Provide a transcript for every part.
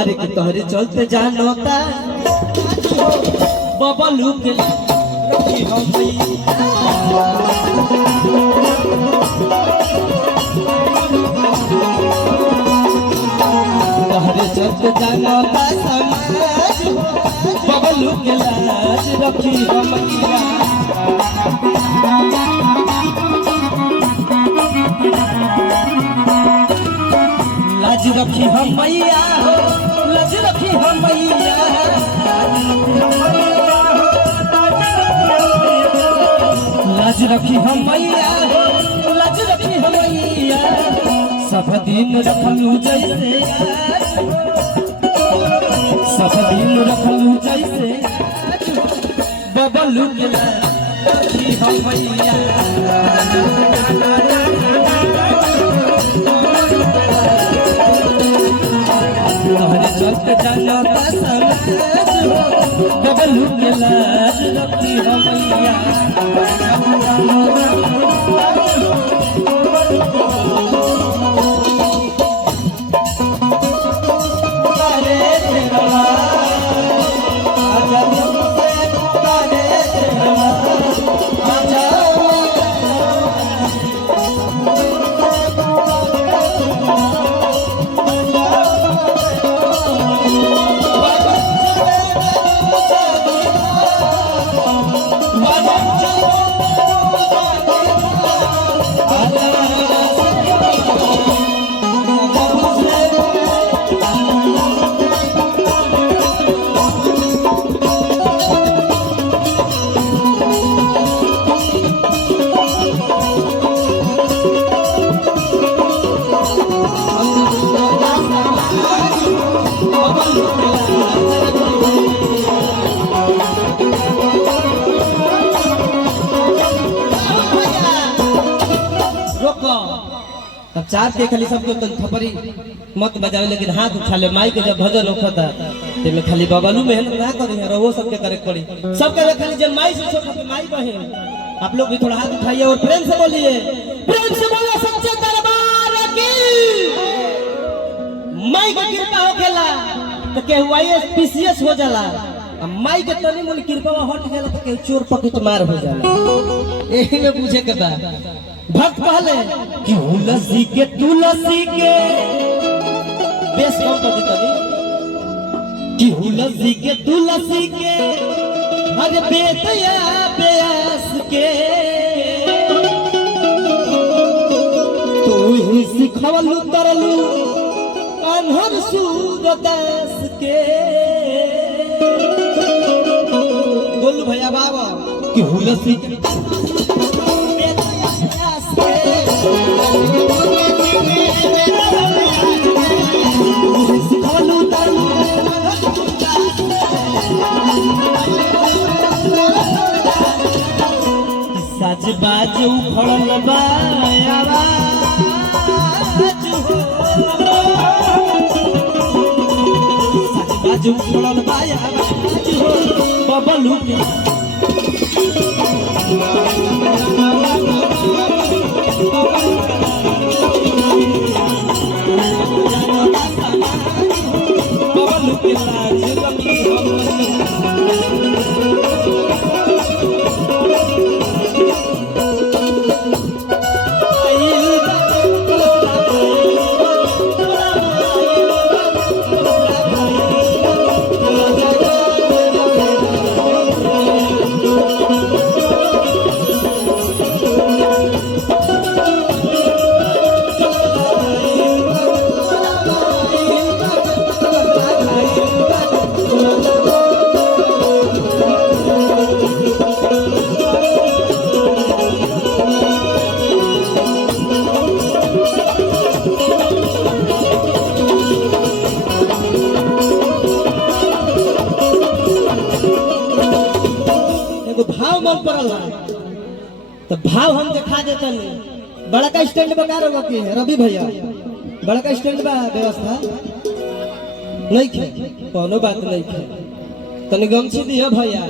अरे कि तोहरे चलते जानता बबलू के रखी हम तोहरे चलते जानता समाज बबलू के लाज रखी हम लाज रखी हम मैया हो लाज रखी हम मैया लाज रखी हम मैया हो लाज रखी हम मैया सब दिन रखलू जैसे सब दिन रखलू जैसे बबलू के लाज रखी हम मैया तोहरे चलते जानता समाज बबलू के लाज रखी हम मैया तब चार के खाली सबके थपरी मत बजावे लेकिन हाथ उठा ले माई के जब भजन होता ते में खाली बबलू मेहनत ना करे रहो सबके करे पड़ी सबके खाली जब माई से छोटा के माई बहन आप लोग भी थोड़ा हाथ उठाइए और प्रेम से बोलिए प्रेम से बोलो सच्चे दरबार की माई की कृपा हो गेला तो के हुआ पीसीएस हो जाला माई के तनी मुनी कृपा हट गेला तो के चोर पकड़ मार हो जाला यही में पूछे के बा भक्त कहले कि तुलसी के बेस कम कर देता कि तुलसी के हर बेतया बेस के तू ही सिखवलू तरलू अनहर सूरदास के बोलू भैया बाबा कि तुलसी के सच बाज उखड़ल बायावा सच बाज उखड़ल बायावा बबलू बबलू के लाज रखी भाव मन पड़ल तो भाव हम दिखा देते बड़ा का स्टैंड बना रहे रवि भैया बड़ा का स्टैंड बा व्यवस्था नहीं खे कोनो बात नहीं खे तने गमछी दिया भैया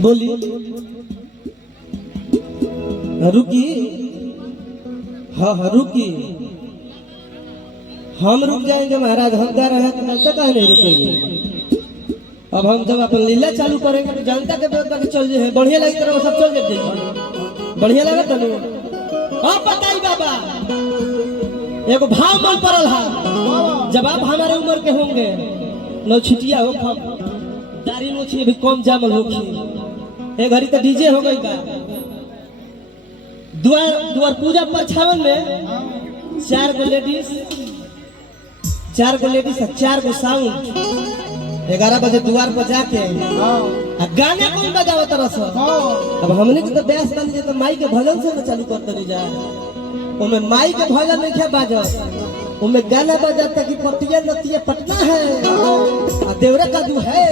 बोली रुकी हाँ हाँ रुकी हम रुक जाएंगे महाराज, हम जा रहे हैं तो जनता काहे नहीं रुकेगी। अब हम जब अपन लीला चालू करेंगे तो जनता के व्यवस्था के चल जाए, बढ़िया लगी तरह सब चल जाए, बढ़िया लगा तनु। अब बताई बाबा एगो भाव मन पड़ल है, जब आप हमारे उम्र के होंगे नौ छिटिया हो दारी नोची भी कम जामल होखी, ए घड़ी तो डीजे हो गई बा। द्वार पूजा परछावन में 4 गो लेडीज 4 गो साउंड 11 बजे द्वार पर जाके गाने कौन बजाओ तरह से। अब हमने तो बेस बन जे तो माई के भजन से चालू करते नहीं जा, ओमे माई के भजन नहीं क्या बाजो, ओमे गाना बजाता कि पतिया नतिया पटना है आ देवरा का दू है।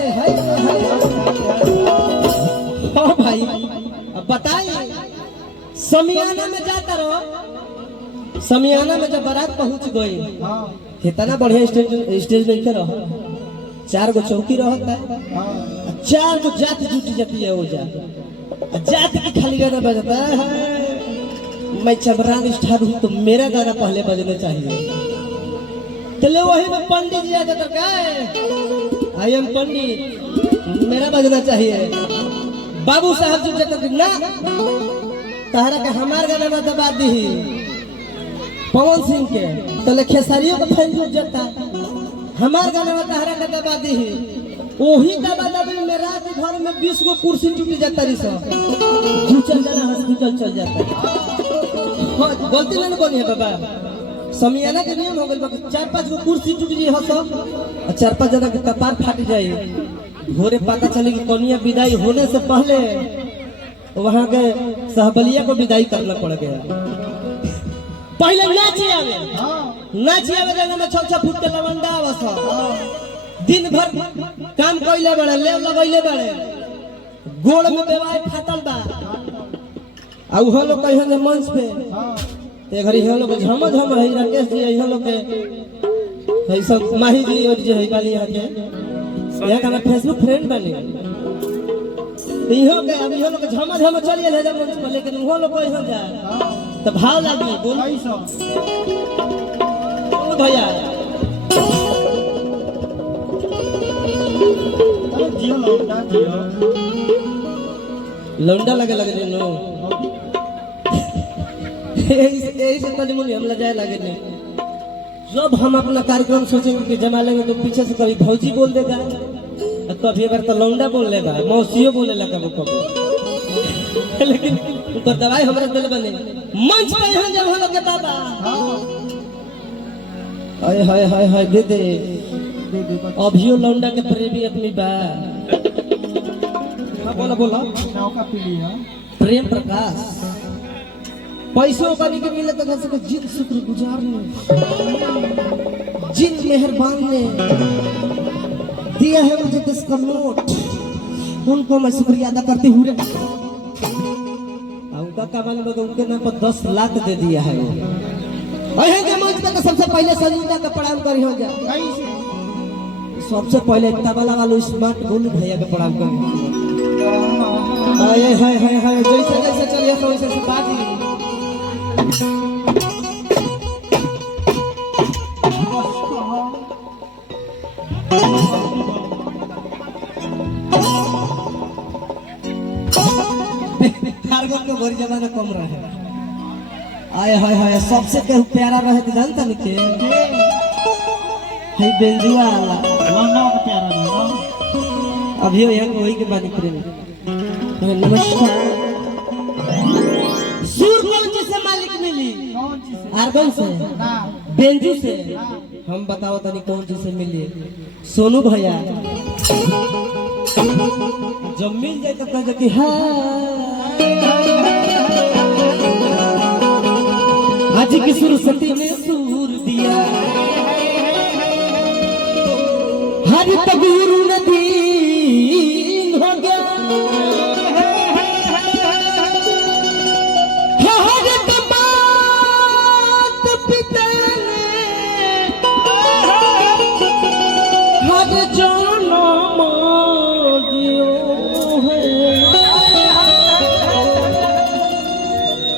ओ भाई अब बताइए, समियाना में जाता रहो, समियाना में जब बारात पहुंच गई कितना बढ़िया स्टेज नहीं कर रहा, 4 गो चौकी रहता है, 4 गो जात जुट जाती है, वो जात की खाली गाना बजाता है। मैं चमरान स्टार हूँ तो मेरा गाना पहले बजने चाहिए, चले वही में पंडित जी आ जाता क्या, आई एम पंडित मेरा बजना चाहिए। बाबू साहब जुट जाते ना तहरा के हमार गाना में दबा दी, पवन सिंह के तले खेसारियों का फैन जुट जाता, हमार गाना में तहरा के दबा दी, वही दबा दबी में रात भर में 20 गो कुर्सी टूट जाता रही, सब चल जाना हॉस्पिटल चल जाता। गलती नहीं बोली है बाबा, समियाना के नियम हो गए, 4-5 गो कुर्सी टूट जी हो सब, 4-5 जना के कपार फाट जाए। भोरे पता चले कि कन्या विदाई होने से पहले वहां के सहबलिया को विदाई करना पड़ गया। पहले नाच आवे जगह में 6-6 फुट के लवंडा बस दिन भर काम कइले बड़े, लेव लगइले बड़े, गोड़ में बेवाय फाटल बा। आ उहो लोग कहियो जे मंच पे ते घरी हे लोग झमझम है, राकेश जी हे लोग के है सब माही जी और जे है वाली यहां के यहां का फेसबुक फ्रेंड बने, इहो के अब इहो लोग झमझम चलिए ले जा मंच पर, लेकिन उहो लोग कहियो जा तो भाव लागी बोल ओ भैया जियो लौंडा लगे नो यही से तजमुनी हम लजाए लगे नहीं। जब हम अपना कार्यक्रम सोचेंगे कि जमा लेंगे तो पीछे से कभी भौजी बोल देगा, कभी अगर तो लौंडा बोल लेगा, मौसियो बोले लगा वो कभी, लेकिन ऊपर दवाई हमारे दिल बने मंच पे हम जब हम लोग के बाबा हाय हाय हाय हाय दे दे अभियो लौंडा के प्रेमी अपनी बा। बोला बोला नाव का पीली है प्रेम प्रकाश, पैसों का नहीं मिले तो कैसे जिन शुक्रगुजार ने, जिन मेहरबान ने दिया है मुझे 10 का नोट, उनको मैं शुक्रिया अदा करती हूँ। उनका कमाल में उनके नाम पर 10 लाख दे दिया है। के मंच पे तो सबसे पहले संजीदा का प्रणाम करी हो जाए, सबसे पहले तबला वालों स्मार्ट गोलू भैया का प्रणाम करी। हाय हाय हाय हाय जैसे जैसे चलिए तो वैसे से बाजी को गोरी जमाना कम रहे। आए हाय हाय सबसे केहू प्यारा रहे तो जानता नहीं के हाय बेंजुआ वाला लौंडा का प्यारा रहे। अभी यहाँ वही के बानी प्रेम। नमस्कार। सुर कौन सी से मालिक मिली? आर्गन से, बेंजू से। हम बताओ तनी कौन सी से मिली? सोनू भैया। जब मिल जाए तो कह कि आज की सरस्वती ने सूर दिया, हर तबूर नदी हो गया, हर तबात पिता ने हर जन्म दियो है।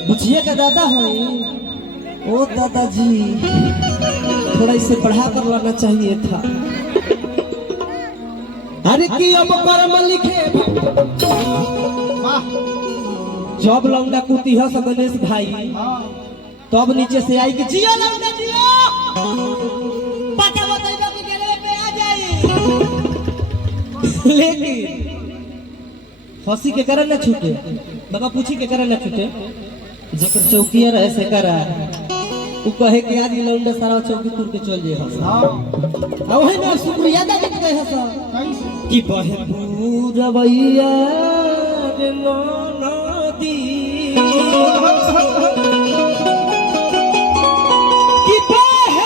बुझिए का दादा है ओ दादाजी थोड़ा इसे बढ़ा कर लाना चाहिए था। अरे की अब कर्म लिखे जब लौंडा कुती है सब गणेश भाई तब नीचे से आई कि जियो लौंडा जियो पता बताइबो कि गेले पे आ जाई। लेकिन हंसी के कारण न छूटे बाबा पूछी के कारण न छूटे जेकर चौकिया रहे से करा उ कहे के यार लौंडा सारा चौकी तुर के चल जाए हस हां वही ना शुक्रिया दा के कहे हस कि बहे पूरवैया रे नदी कि बहे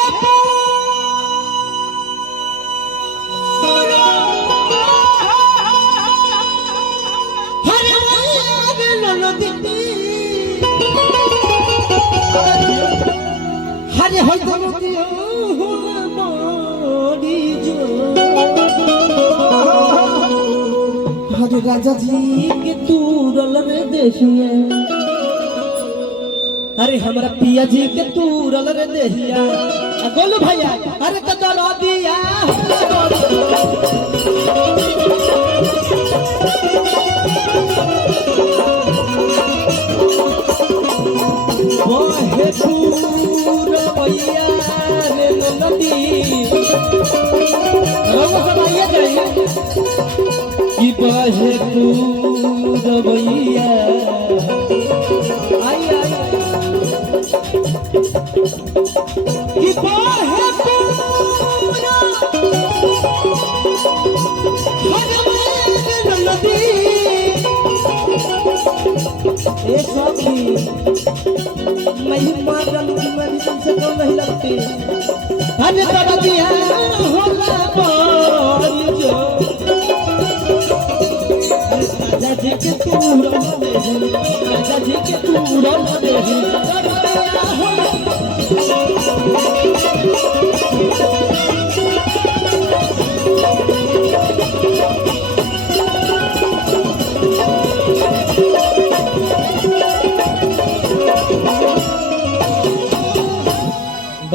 हरे रे नदी हरे होय तो मोतिया मोरी जो हरे राजा जी के तूरल रे देहिया अरे हमरा पिया जी के तूरल रे देहिया गोलू भैया अरे कदर दिया बहे पूरवैया रे नदी रंग सब आइए जाइए कि बहे पूरवैया आई आई कि बहे पूरवैया नदी ए सखी मैं मारल मरी तुमसे कम नहीं लगती अरे बाबा दिया होला बोल जो राजा जी के तू रोले राजा जी के तू रोले